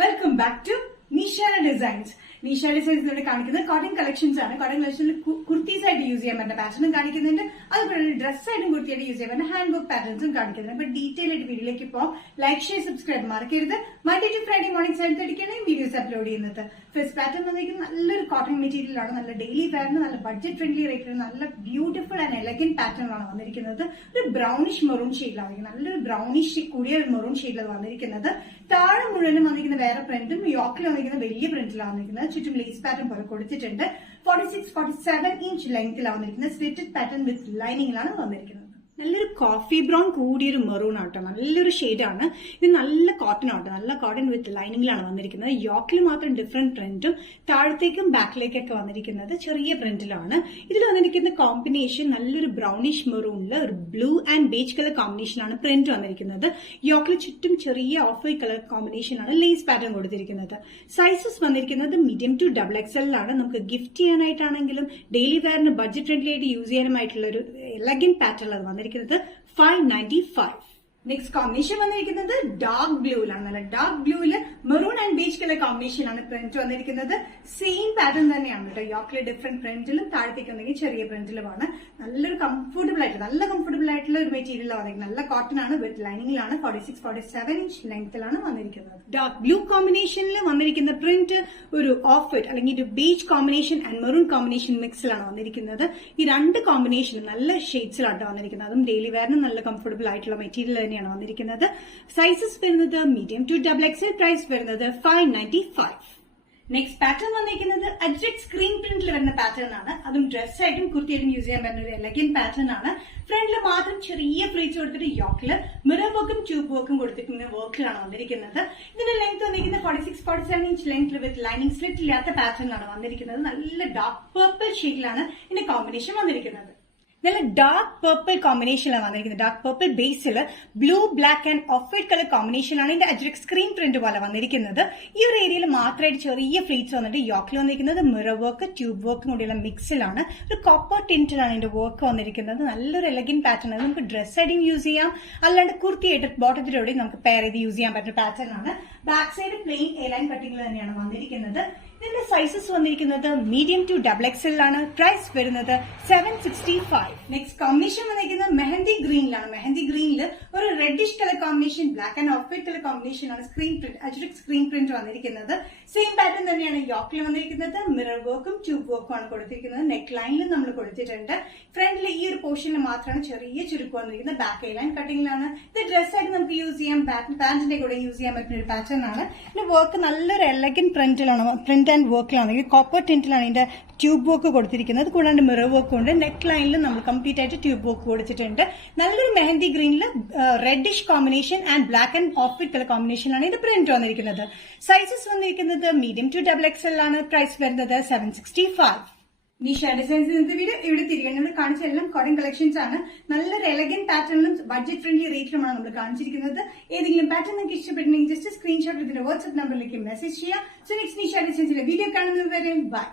Welcome back to Nisha designs. Nisha ഡിസൈൻസിലൂടെ കാണിക്കുന്നത് cotton collections ആണ്. കോട്ടൺ കളക്ഷനിൽ കുർത്തീസ് ആയിട്ട് യൂസ് ചെയ്യാൻ പറ്റുന്ന പാറ്റേണും കാണിക്കുന്നുണ്ട്. അതുപോലെ ഡ്രസ് ആയിട്ടും കുർത്തിയായിട്ട് യൂസ് ചെയ്യാൻ പറ്റുന്ന ഹാൻഡ് വർക്ക് പാറ്റേൺസും കാണിക്കുന്നുണ്ട്. അപ്പൊ ഡീറ്റെയിൽ ആയിട്ട് വീഡിയോയിലേക്ക് പോകാം. ലൈക്ക്, ഷെയർ, സബ്സ്ക്രൈബ് മറക്കരുത്. Monday to Friday morning 7:30 videos upload ചെയ്യുന്നത്. ഫസ്റ്റ് പാറ്റേൺ വന്നിരിക്കുന്നത് നല്ലൊരു കോട്ടൺ മെറ്റീരിയൽ ആണ്. നല്ല ഡെയിലി വെയറിന് നല്ല ബഡ്ജറ്റ് ഫ്രണ്ട്ലി റേറ്റിൽ നല്ല ബ്യൂട്ടിഫുൾ ആൻഡ് എലഗന്റ് പാറ്റേൺ ആണ് വന്നിരിക്കുന്നത്. ഒരു ബ്രൗണിഷ് മെറൂൺ ഷെയ്ഡിലാണ് വന്നിരിക്കുന്നത്. നല്ലൊരു ബ്രൗണിഷ് കൂടിയ ഒരു മെറൂൺ ഷെയ്ഡിലാണ് വന്നിരിക്കുന്നത്. താഴെ മുഴുവനും വന്നിരിക്കുന്ന വേറെ പ്രിന്റും യോക്കിൽ വന്നിരിക്കുന്ന വലിയ പ്രിന്റിലാണ് വന്നിരിക്കുന്നത്. ചുറ്റും ലേസ് പാറ്റേൺ പോലെ കൊടുത്തിട്ടുണ്ട്. 46-47 ഇഞ്ച് ലെങ്തിലാണ് വന്നിരിക്കുന്നത്. സ്ലിറ്റഡ് പാറ്റേൺ വിത്ത് ലൈനിങ്ങിലാണ് വന്നിരിക്കുന്നത്. നല്ലൊരു കോഫി ബ്രൗൺ കൂടിയൊരു മെറൂൺ ആട്ടോ. നല്ലൊരു ഷെയ്ഡാണ് ഇത്. നല്ല കോട്ടൺ ആട്ടോ. നല്ല കോട്ടൺ വിത്ത് ലൈനിങ്ങിലാണ് വന്നിരിക്കുന്നത്. യോക്കിൽ മാത്രം ഡിഫറെന്റ് പ്രിന്റും താഴത്തേക്കും ബാക്കിലേക്കൊക്കെ വന്നിരിക്കുന്നത് ചെറിയ പ്രിന്റിലാണ്. ഇതിൽ വന്നിരിക്കുന്ന കോമ്പിനേഷൻ നല്ലൊരു ബ്രൗണിഷ് മെറൂണില് ഒരു ബ്ലൂ ആൻഡ് ബേജ് കളർ കോമ്പിനേഷനാണ് പ്രിന്റ് വന്നിരിക്കുന്നത്. യോക്കിൽ ചുറ്റും ചെറിയ ഓഫ് വൈറ്റ് കളർ കോമ്പിനേഷനാണ് ലേസ് പാറ്റേൺ കൊടുത്തിരിക്കുന്നത്. സൈസസ് വന്നിരിക്കുന്നത് മീഡിയം ടു XXL ആണ്. നമുക്ക് ഗിഫ്റ്റ് ചെയ്യാനായിട്ടാണെങ്കിലും ഡെയിലി വെയറിന് ബഡ്ജറ്റ് ഫ്രണ്ട്ലി ആയിട്ട് യൂസ് ചെയ്യാനുമായിട്ടുള്ള ഒരു എലഗന്റ് പാറ്റേൺ അത് വന്നിരിക്കുന്നത്. 595. നെക്സ്റ്റ് കോമ്പിനേഷൻ വന്നിരിക്കുന്നത് ഡാർക്ക് ബ്ലൂവിലാണ്. നല്ല ഡാർക്ക് ബ്ലൂവില് മെറൂൺ ആൻഡ് ബേജ് കളർ കോമ്പിനേഷനാണ് പ്രിന്റ് വന്നിരിക്കുന്നത്. സെയിം പാറ്റേൺ തന്നെയാണ് കേട്ടോ. യോക്കിലെ ഡിഫറെന്റ് പ്രിന്റിലും താഴത്തേക്ക് ഉണ്ടെങ്കിൽ ചെറിയ പ്രിന്റിലുമാണ്. നല്ലൊരു കംഫർട്ടബിൾ ആയിട്ടുള്ള ഒരു മെറ്റീരിയൽ വന്നിരിക്കുന്നത്. നല്ല കോട്ടൺ ആണ് വിത്ത് ലൈനിങ്ങിലാണ്. 46-47 ഇഞ്ച് ലെങ്തിലാണ് വന്നിരിക്കുന്നത്. ഡാർക്ക് ബ്ലൂ കോമ്പിനേഷനിൽ വന്നിരിക്കുന്ന പ്രിന്റ് ഒരു ഓഫ് വൈറ്റ് അല്ലെങ്കിൽ ഒരു beige combination and maroon combination മിക്സിലാണ് വന്നിരിക്കുന്നത്. ഈ രണ്ട് കോമ്പിനേഷനും നല്ല ഷെയ്ഡ്സിലാണ് വന്നിരിക്കുന്നത്. അതും ഡെയിലി വെയറിന് നല്ല കംഫർട്ടബിൾ ആയിട്ടുള്ള മെറ്റീരിയൽ തന്നെയാണ് വന്നിരിക്കുന്നത്. സൈസസ് വരുന്നത് മീഡിയം ടു XXL. പ്രൈസ് വരുന്നത് 595. നെക്സ്റ്റ് പാറ്റേൺ വന്നിരിക്കുന്നത് അജ്രക് സ്ക്രീൻ പ്രിന്റിൽ വരുന്ന പാറ്റേൺ ആണ്. അതും ഡ്രസ്സായിട്ടും കുർത്തിയായിട്ടും യൂസ് ചെയ്യാൻ പറ്റുന്ന ഒരു എലഗന്റ് പാറ്റേൺ ആണ്. ഫ്രണ്ടിൽ മാത്രം ചെറിയ ഫ്രീച്ച് കൊടുത്തിട്ട് യോക്കില് മിറർ വർക്കും ട്യൂബ് വർക്കും കൊടുത്തിരിക്കുന്ന വർക്കിലാണ് വന്നിരിക്കുന്നത്. ഇതിന്റെ ലെങ്ത് വന്നിരിക്കുന്നത് 46-47 inch length with lining slit ഇല്ലാത്ത പാറ്റേൺ ആണ് വന്നിരിക്കുന്നത്. നല്ല ഡാർക്ക് പർപ്പിൾ ഷെയ്ഡിലാണ് ഇതിന്റെ കോമ്പിനേഷൻ വന്നിരിക്കുന്നത്. നല്ല ഡാർക്ക് പർപ്പിൾ കോമ്പിനേഷനിലാണ് വന്നിരിക്കുന്നത്. Dark purple Basil blue, black and off white colour കോമ്പിനേഷനാണ് ഇതിന്റെ അജ്രക് സ്ക്രീൻ പ്രിന്റ് പോലെ വന്നിരിക്കുന്നത്. ഈ ഒരു ഏരിയയിൽ മാത്രമായിട്ട് ചെറിയ ഫ്ലീറ്റ്സ് വന്നിട്ട് യോക്കിൽ വന്നിരിക്കുന്നത് മിറർ വർക്ക്, ട്യൂബ് വർക്കും കൂടിയുള്ള മിക്സിലാണ്. ഒരു കോപ്പർ ടിന്റിലാണ് ഇതിന്റെ വർക്ക് വന്നിരിക്കുന്നത്. നല്ലൊരു എലഗന്റ് പാറ്റേൺ ആണ്. നമുക്ക് ഡ്രസ് ആയിട്ടും യൂസ് ചെയ്യാം, അല്ലാണ്ട് കുർത്തിയായിട്ട് ബോട്ടത്തിലൂടെ നമുക്ക് പെയർ ചെയ്ത് യൂസ് ചെയ്യാൻ പറ്റുന്ന പാറ്റേൺ ആണ്. Back side plain A line കട്ടിംഗിൽ തന്നെയാണ് വന്നിരിക്കുന്നത്. ഇതിന്റെ സൈസസ് വന്നിരിക്കുന്നത് മീഡിയം ടു XXL ആണ്. പ്രൈസ് വരുന്നത് 765. നെക്സ്റ്റ് കോമ്പിനേഷൻ വന്നിരിക്കുന്നത് മെഹന്തി ഗ്രീനിലാണ്. മെഹന്തി ഗ്രീനിൽ ഒരു reddish colour combination, black and off white colour combination ആണ് screen print, ajrak screen print വന്നിരിക്കുന്നത്. സെയിം പാറ്റേൺ തന്നെയാണ് യോക്കിൽ വന്നിരിക്കുന്നത്. മിറർ വർക്കും ട്യൂബ് വർക്കും ആണ് കൊടുത്തിരിക്കുന്നത്. നെക്ക് ലൈനിൽ നമ്മൾ കൊടുത്തിട്ടുണ്ട്. ഫ്രണ്ടിൽ ഈ ഒരു പോർഷനിൽ മാത്രമാണ് ചെറിയ ചുരുക്കം വന്നിരിക്കുന്നത്. ബാക്ക് എ ലൈൻ കട്ടിംഗിലാണ്. ഇത് ഡ്രസ്സായിട്ട് നമുക്ക് യൂസ് ചെയ്യാം, പാന്റിന്റെ കൂടെ യൂസ് ചെയ്യാൻ പറ്റുന്ന ഒരു പാറ്റേൺ ആണ്. പിന്നെ വർക്ക് നല്ലൊരു എലഗന്റ് പ്രിന്റിലാണ്, പ്രിന്റ് ആൻഡ് വർക്കിലാണ്. കോപ്പർ ടിന്റിലാണ് ഇതിന്റെ ട്യൂബ് വർക്ക് കൊടുത്തിരിക്കുന്നത്. കൂടാണ്ട് മിറർ വർക്കും ഉണ്ട്. നെക്ക് ലൈനിൽ നമ്മൾ കംപ്ലീറ്റ് ആയിട്ട് ട്യൂബ് വർക്ക് കൊടുത്തിട്ടുണ്ട്. നല്ലൊരു മെഹന്തി ഗ്രീനിൽ reddish combination and black and off white colour കോമ്പിനേഷനാണ് ഇത് പ്രിന്റ് വന്നിരിക്കുന്നത്. സൈസസ് വന്നിരിക്കുന്നത് മീഡിയം ടു XXL ആണ്. പ്രൈസ് വരുന്നത് 765. നിഷ ഡിസൈൻസ് ഇന്നത്തെ വീഡിയോ ഇവിടെ തിരികെ നമ്മൾ കാണിച്ച എല്ലാം കോട്ടൺ കളക്ഷൻസ് ആണ്. നല്ലൊരു എലഗന്റ് പാറ്റേണിലും ബഡ്ജറ്റ് ഫ്രണ്ട്ലി റേറ്റിലുമാണ് നമ്മൾ കാണിച്ചിരിക്കുന്നത്. ഏതെങ്കിലും പാറ്റേൺ നിങ്ങൾക്ക് ഇഷ്ടപ്പെട്ടുണ്ടെങ്കിൽ ജസ്റ്റ് സ്ക്രീൻഷോട്ട് ഇതിന്റെ വാട്സ്ആപ്പ് നമ്പറിലേക്ക് മെസ്സേജ് ചെയ്യാം. സോ നെക്സ്റ്റ് നിഷ ഡിസൈൻസിലെ വീഡിയോ കാണുന്നത് വരെ ബൈ.